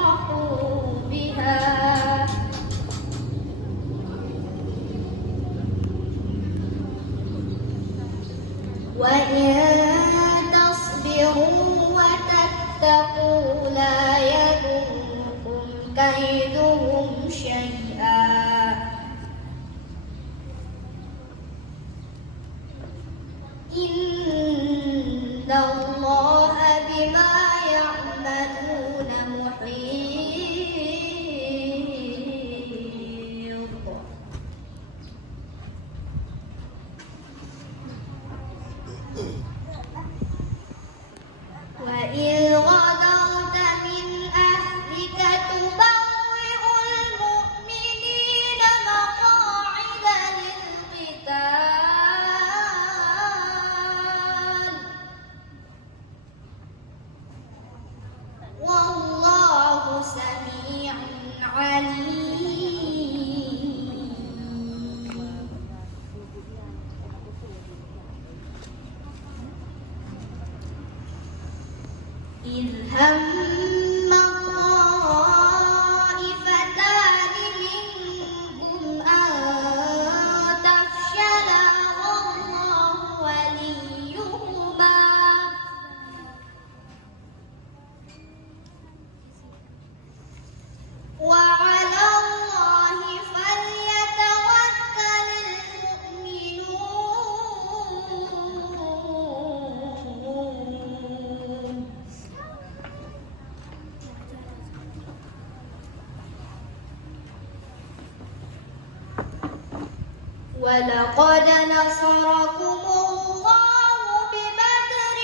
ليفرحوا بها وإن تصبروا وتتقوا لا يضركم كيدهم شيئا إن الله بما يعملون محيط. وإذ غدوت من أهلك تبوئ المؤمنين مقاعد للقتال والله سميع عليم. إذ هم طائفتان منكم أن تفشلا والله وليهما وعلى الله فليتوكل المؤمنون. ولقد نصركم الله ببدر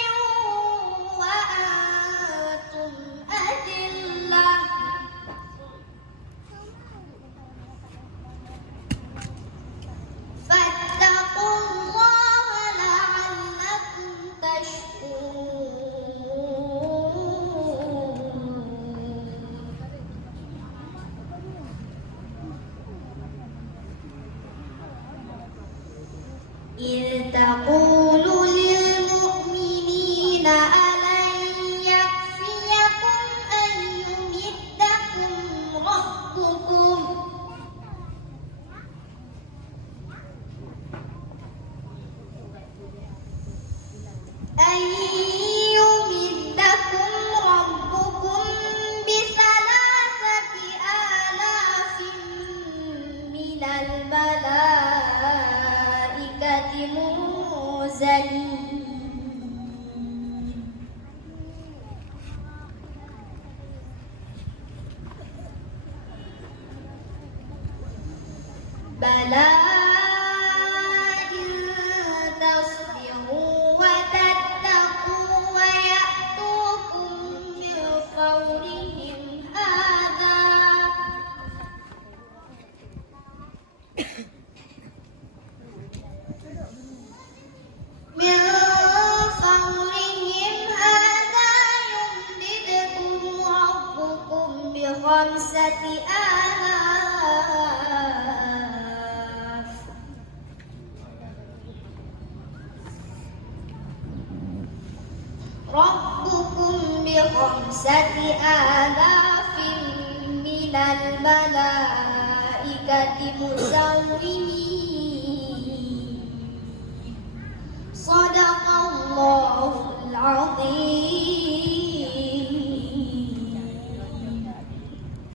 وأنتم أذلة فاتقوا الله لعلكم تشكرون. إذ تقول للمؤمنين ألن يكفيكم أن يمدكم ربكم بثلاثة آلاف من الملائكة منزلين. بلى إن تصبروا وتتقوا ويأتوكم من فورهم هذا يمددكم ربكم ب5 آلاف من الملائكة مسومين. صدق الله العظيم.